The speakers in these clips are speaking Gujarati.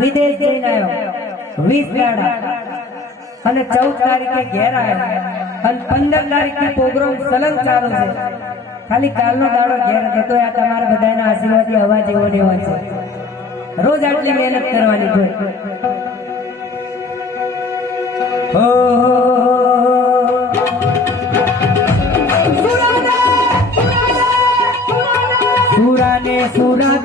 વિદેશ જઈને આવ્યો 20 દાડા અને 14 તારીખે ઘેર આવ્યો અને 15 તારીખે પ્રોગ્રામ સલંગ ચાલુ છે. ખાલી કાલનો દાડો ઘેર હતો. આ તમારા બધાના આશીર્વાદથી હવા જેવો દેવો છે. રોજ આટલી મહેનત કરવાની છે. સુરાને સુરા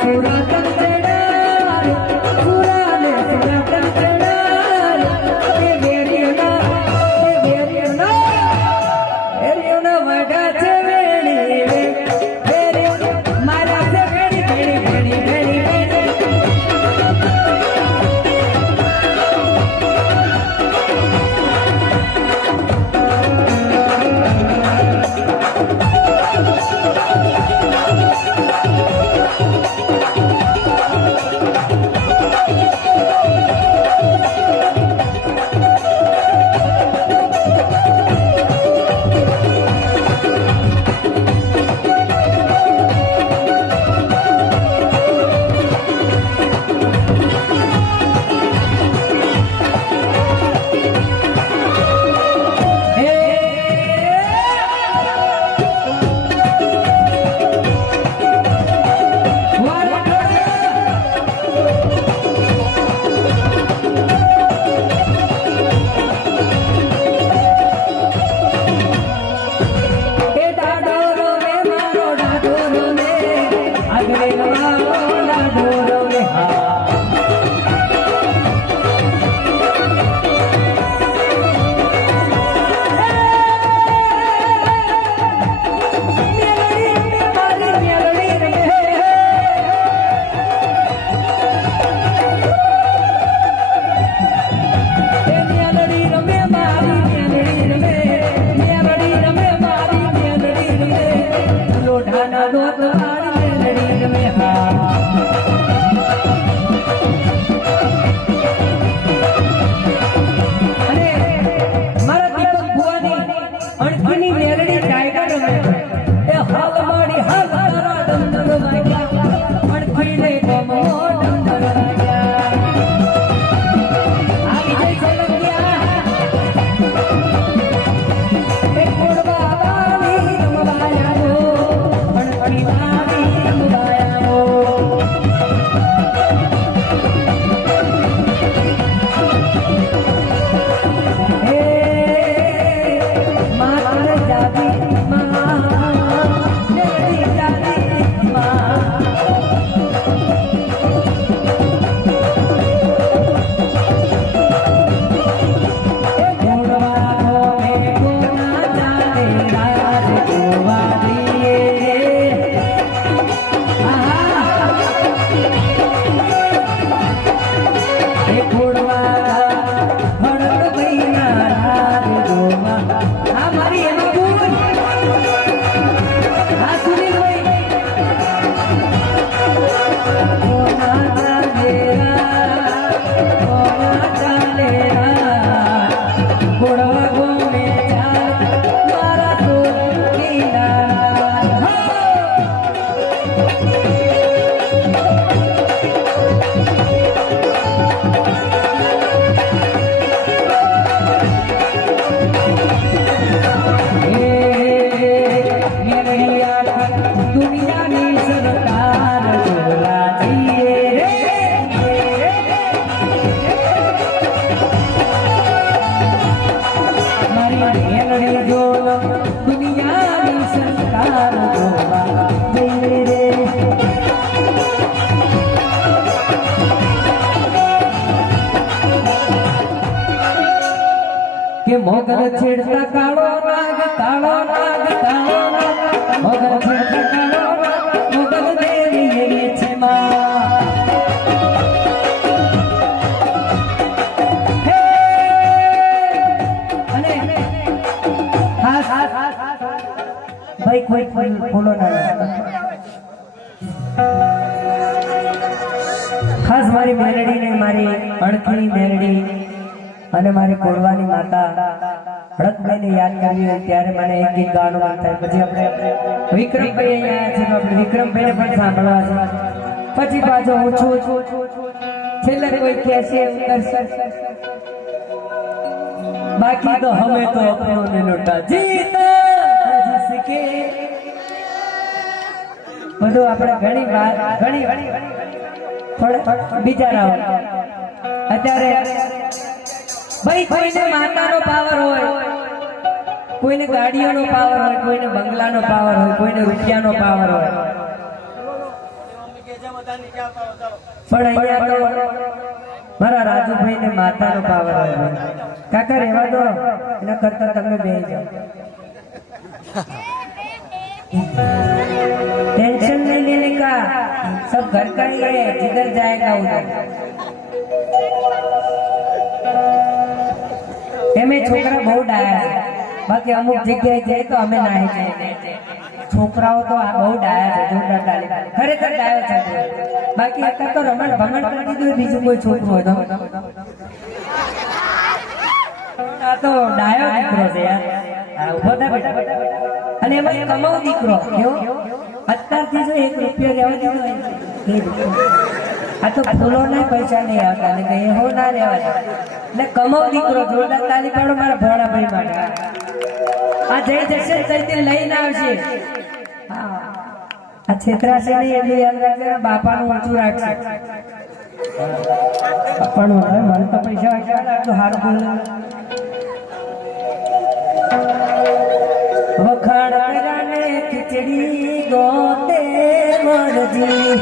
સુરતન ચડાર સુરાને સુરતન ચડાર એ વેરિયોના વાડા છે વેણી વેરિયો મારા છે વેણી વેણી વેણી વેણી મોગલ છેડતા કાળો નાગ કાળો નાગ કાળો નાગ મોગલ છેડતા કાળો નાગ મોગલ દેવી એવી છે માં હે અને ખાસ ભાઈ કોઈ બોલો ના ખાસ મારી મેલડી ને મારી અણખી મેલડી અને મારી કોડવાની માતા હડકભાઈને યાદ કરવી હોય ત્યારે મને એક ગીત ગાવાનું મન થાય. પછી આપણે વિક્રમભાઈ અહીંયા છે તો આપણે વિક્રમભાઈને પણ સાંભળવા છે. પછી પાછો ઓછું છેલ્લે કોઈ કહેશે બાકી તો હમે તો અપનોને લૂટા જીતા જીસકે બધું આપણે ઘણી વાર ઘણી થોડા બિચારા અત્યારે ભાઈ કોઈને માતાનો પાવર હોય, કોઈને ગાડીઓનો પાવર હોય, કોઈને બંગલાનો પાવર હોય, કોઈને રૂપિયાનો પાવર હોય. પણ અહીંયા તો મારા રાજુભાઈ ને માતાનો પાવર આવ્યો કાકા રહેવા દો એના કરતા તમે બે જાઓ टेंशन नहीं लेने का सब घर का ही है जिधर जाएगा उधर एमे छोकरा बहुत डाया है बाकी अमुक जगह जाए तो हमें नहीं चाहिए छोकराओ तो आ बहुत डाया है जोरदार डाले खरेखर डायो છે બાકી અત્યારે તો રમણ ભમણ કરી દીધું બીજું કોઈ છોકરો હોય તો આ તો ડાયો દીકરો છે યાર આ ઉભો થા બેટા અને એમાં કમાઉ દીકરો કેવો અત્યારથી જો 1 રૂપિયો લેવા દીધો આ તો ફૂલો ને પૈસા નહીં આવતા ને કે હો ના લેવા એટલે કમાઉ દીકરો જોરદાર તાલી પાડો મારા ભોળા ભાઈ માટે આ જઈ જશે તઈથી લઈને આવશે હા આ છેતરાશે નહીં એટલે યાદ રાખજે બાપાનું ઊંચું રાખશે બાપાનું હવે મને તો પૈસા આપ્યા તો સારું બોલે વખાણ રાને ખીચડી ગોતે મરજી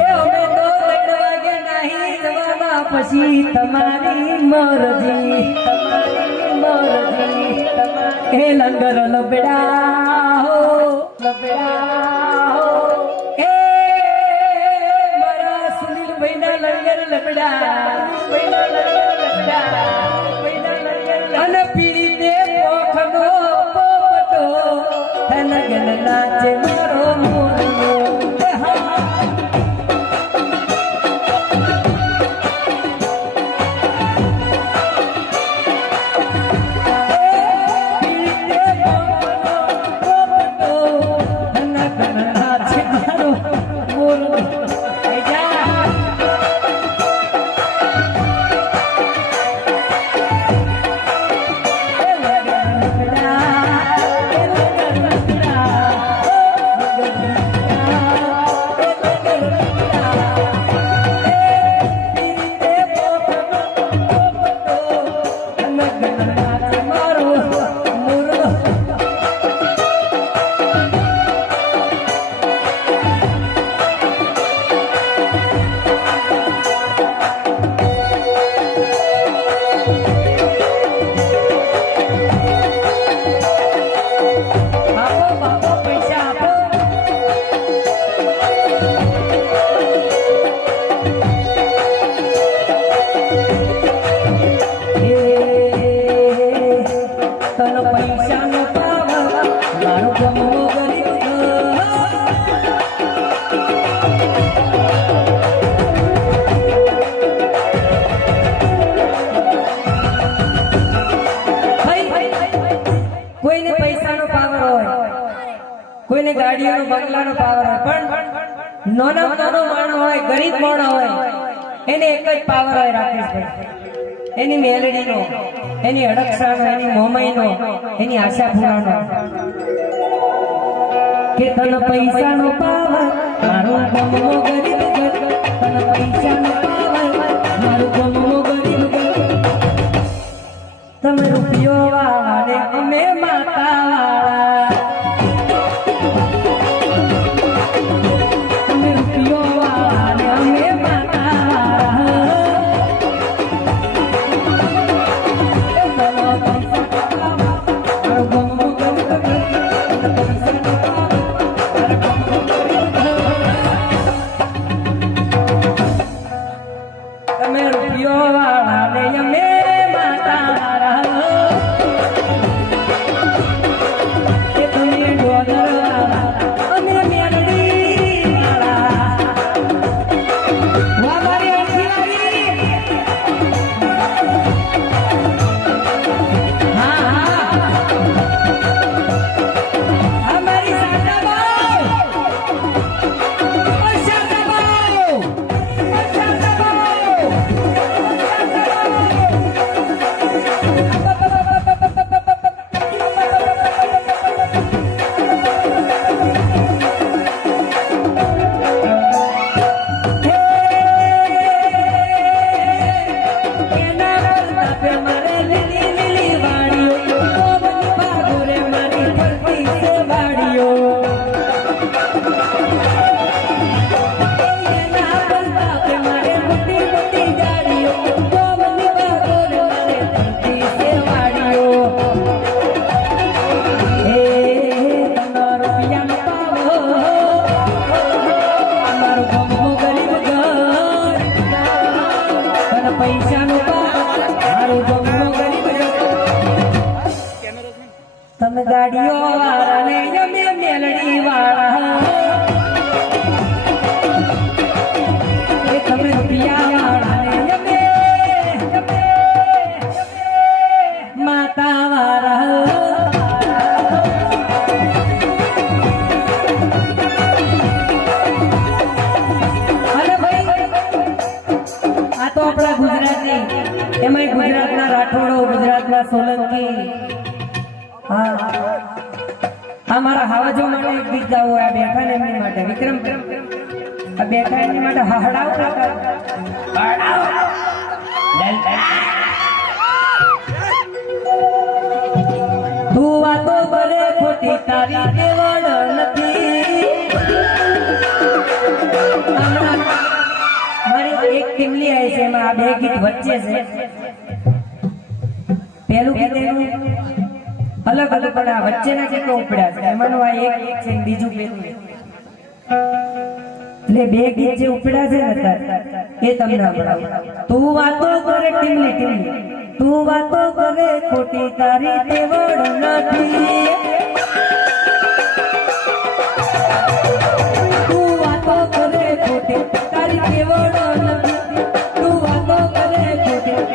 એ અમે તો લડવાગે નહીં જવાના પછી તમારી મરજી એ લંગર લબડા હો એ મારા સુનિલભાઈ ના લંગર લબડા અને પીરી દે પોખનો પોપટો ધનગન નાચે મારો મોરલો કોઈને પૈસાનો પાવર હોય કોઈને ગાડીઓનો બંગલાનો પાવર હોય પણ નાનો માણસ હોય ગરીબ માણસ હોય એને એક જ પાવર હોય રાકેશભાઈ એની મેલડીનો એની અડક્ષાનો એની મોમાઈનો એની આશા પૂરાનો કે તન પૈસાનો પાવર મારો ગમો ગરીબ તન પૈસાનો પાવર મારો ગમો ગરીબ તમે રૂપિયો વાળા ને અમે માતા વાળા તમે રૂપિયો વાળા ને અમે માતા તમે રૂપિયો વાળા ને અમે માતા વાળા તમે ગાડીઓ વાળા ને અમે મેલડી વાળા એ તમે રૂપિયા વાળા ને અમે માતા વાળા તો આપણા ગુજરાતી એમાં ગુજરાતના રાઠોડો ગુજરાતના સોલંકી હા આ મારા હાવજો માટે એક ગીત ગાવું આ બેઠા ને એમની માટે વિક્રમ આ બેઠા એમની માટે હહડાવ તું વાતો કરે ખોટી તારી કેવળ નથી મારી એક ટીમલી આવી છે એમાં આ બે ગીત વચ્ચે છે પેલું ગીત એનું અલગ અલગ પણ આ વચ્ચેના ગીતો ઉપડ્યા છે એમાંનું આ એક છે બીજું પેલું એટલે બે ગીત જે ઉપડ્યા છે ને એ તમને સંભળાવું તું વાતો કરે ટીમલી તું વાતો કરે ખોટી તારી તેવડ નથી